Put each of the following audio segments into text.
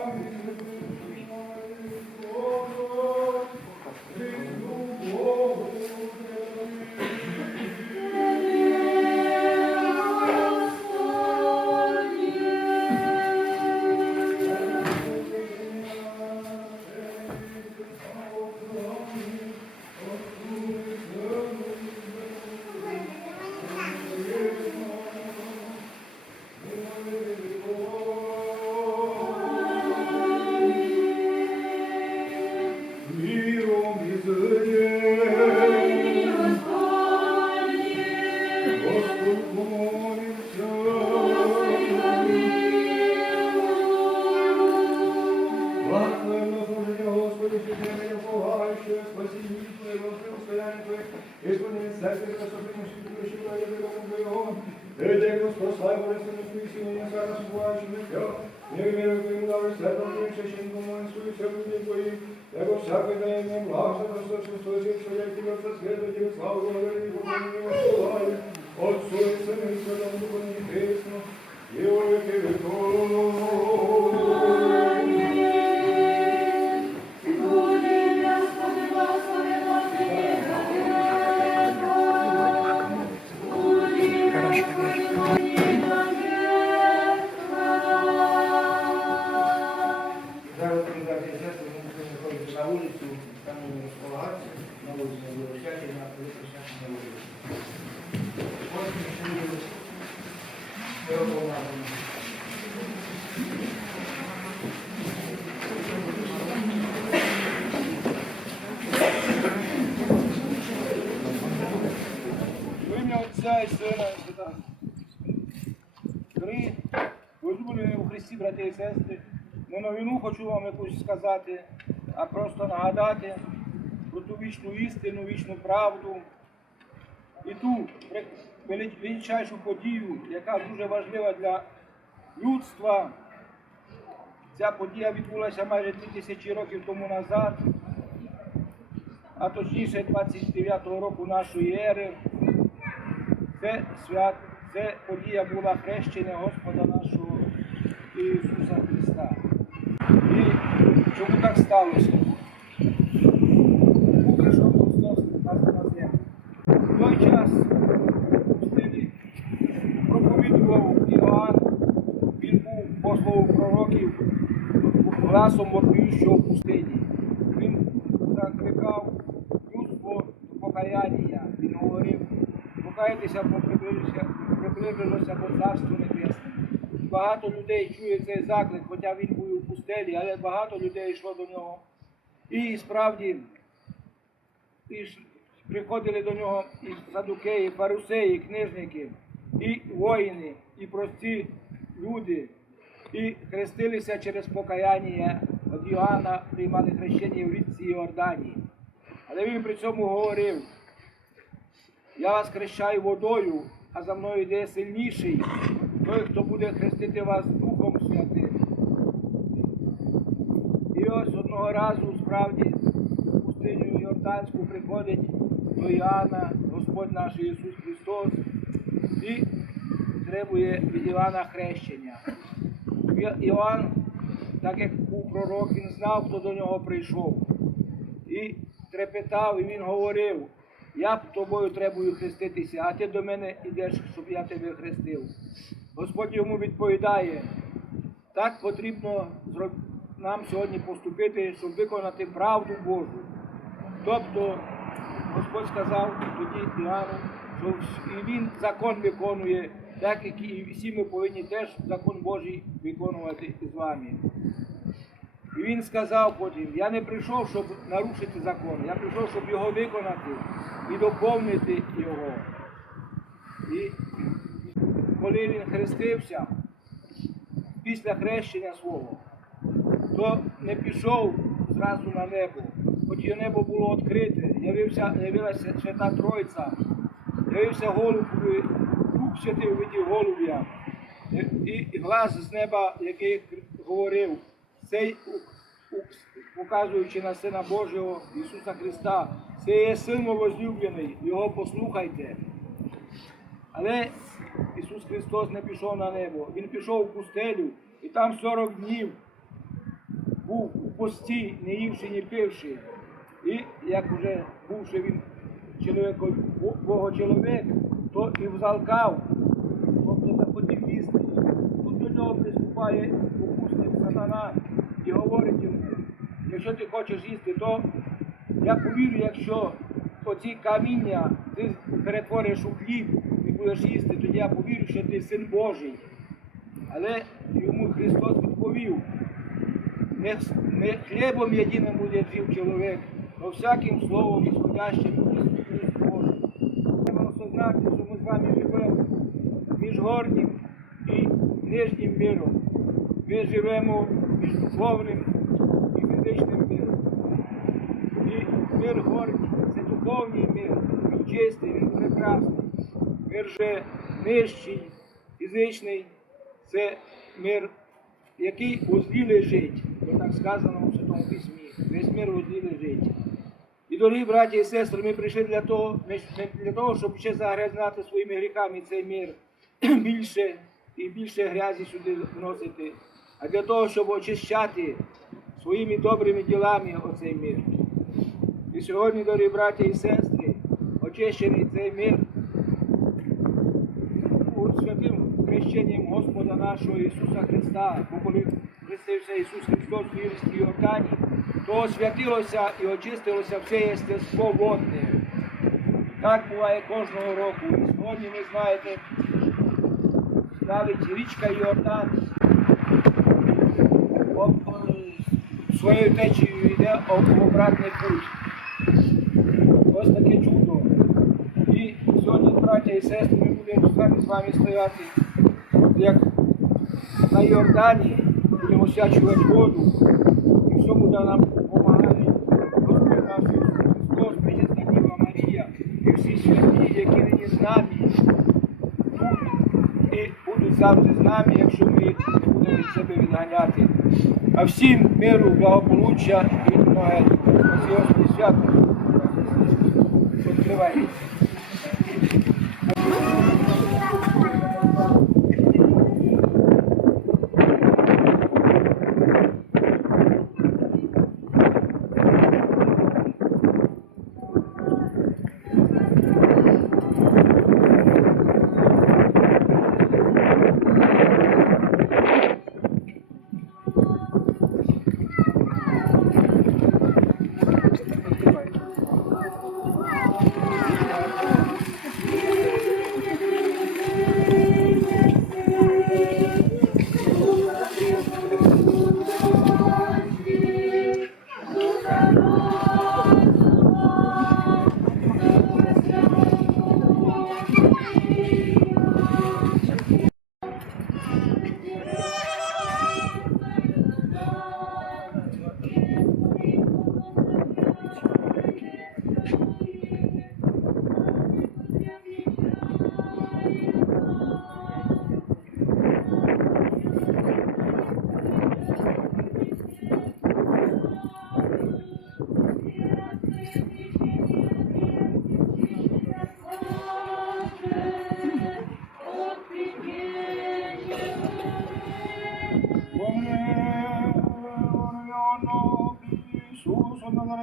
Миром Эдя Господь, слава Божественну Твою силу, не зараз буваючи життя, не вміри Твоїм дави сердом Твоїм священником моїм свою все люди Твої, яко всякое даяние благо, что что что что я тебе со света тебе славу говорю, и помилуй посылаю, Отцу и Сыну и Святому Духу Небесному, и во веки веков. І Сина і Дорогі, возлюблені у Христі, брати і сестри, не новину хочу вам якусь сказати, а просто нагадати про ту вічну істину, вічну правду і ту величайшу подію, яка дуже важлива для людства. Ця подія відбулася майже 2000 років тому назад, а точніше 29-го року нашої ери. Це свят, це подія була хрещення Господа нашого Ісуса Христа. І чому так сталося? Бо Христос нас на. В той час проповідував Іоанн, він був по пророків гласом вопіющого в пустині. Він закликав людство покаяння. Він говорив, покайтеся, бо приблизилося до Царство Небесне. Багато людей чує цей заклик, хоча він був у пустелі, але багато людей йшло до нього. І справді і приходили до нього і садукеї, і фарисеї, і книжники, і воїни, і прості люди, і хрестилися через покаяння від Йоанна, приймали хрещення в річці Йордані. Але він при цьому говорив, я вас хрещаю водою, а за мною йде сильніший, той, хто буде хрестити вас Духом Святим. І ось одного разу справді в пустиню Йорданську приходить до Іоанна, Господь наш Ісус Христос, і требує від Іоанна хрещення. Іоанн, так як був пророк, він знав, хто до нього прийшов. І трепетав, і він говорив, я тобою требую хреститися, а ти до мене йдеш, щоб я тебе хрестив. Господь йому відповідає, так потрібно нам сьогодні поступити, щоб виконати правду Божу. Тобто Господь сказав тоді Іоанну, що і він закон виконує, так як і всі ми повинні теж закон Божий виконувати з вами. І він сказав потім, я не прийшов, щоб нарушити закон, я прийшов, щоб його виконати і доповнити його. І коли він хрестився після хрещення свого, то не пішов зразу на небо, хоч і небо було відкрите, явився, явилася Свята Тройця, явився голуб, Дух Святий у виді голубя, і, глас з неба, який говорив, цей у- у- на Сина Божого Ісуса Христа, це є син возлюблений, його послухайте. Але Ісус Христос не пішов на небо, Він пішов в пустелю і там 40 днів був у пості, не ївши, ні пивши. І як вже бувши він чоловіком, Бога чоловік, то і взалкав, тобто захотів їсти. Тут до нього приступає упусник сатана і говорить йому, якщо ти хочеш їсти, то я повірю, якщо оці каміння ти перетвориш у хліб і будеш їсти, тоді я повірю, що ти син Божий. Але йому Христос відповів, не, не хлібом єдиним буде жив чоловік, но всяким словом ісходящим із уст Божих. Треба осознати, що ми з вами живемо між горнім і нижнім миром. Ми живемо між духовним і миром. І мир горній це духовний мир, він чистий, він прекрасний. Мир же нижчий, фізичний це мир, який у злі лежить, бо так сказано у Святому Письмі. Весь мир у злі лежить. І дорогі браті і сестри, ми прийшли для того, для того, щоб ще загрязнати своїми гріхами цей мир більше і більше грязі сюди вносити, а для того, щоб очищати своїми добрими ділами оцей мир. І сьогодні, дорогі браті і сестри, очищений цей мир у святим хрещенням Господа нашого Ісуса Христа, бо коли хрестився Ісус Христос в Єврейській Йордані, то освятилося і очистилося все єстество водне. Так буває кожного року. І сьогодні ви знаєте, навіть річка Йордан своєю течією йде об обратний путь. Ось таке чудо. І сьогодні, браття і сестри, ми будемо самі з вами стояти, як на Йордані, будемо освячувати воду, і все буде нам допомагати Господь наш Христос, Пречесна Діва Марія, і всі святі, які нині з нами і будуть завжди з нами, якщо ми будемо від себе відганяти. А всім миру, благополуччя і на сьогодні свято. Відкривайте.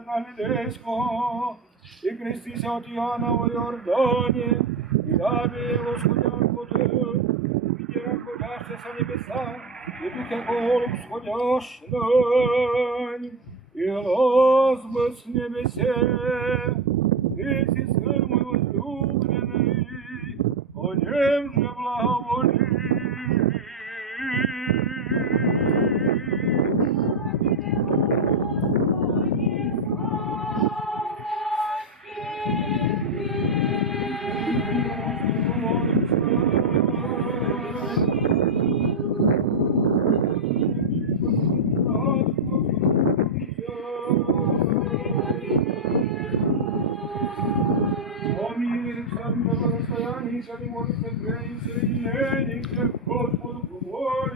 Ісусу Назарета Галілейського, і крестися от Іоанна в Йордані, і рабі восходяв води, і расходяща со небеса, і дух як голуб сходящ дань, і глас без небесе, си сын мой возлюбленный, о нем же I can raise a hand and give God for the I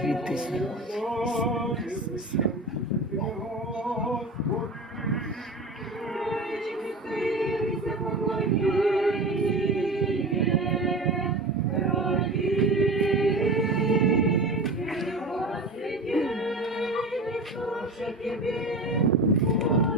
Звідтися. Иду,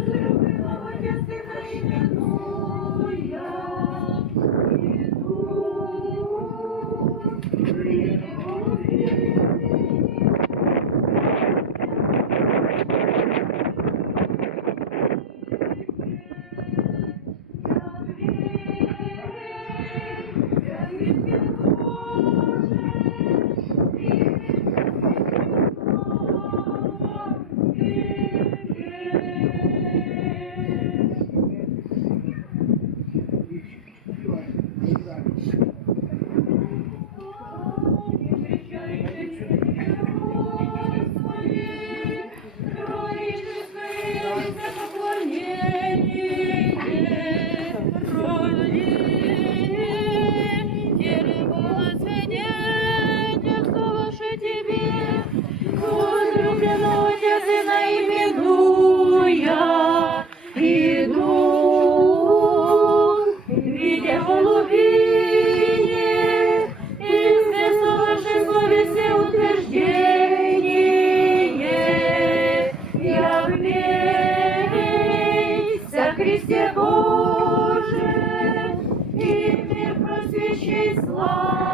слава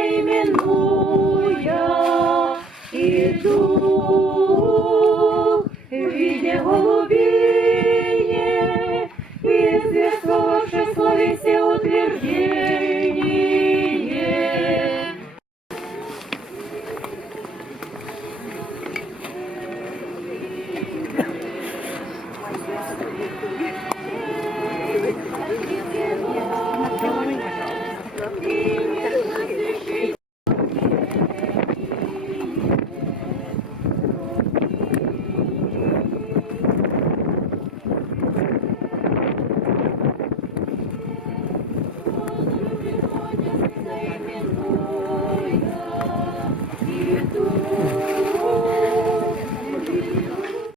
Тебя Сына именуя, иду,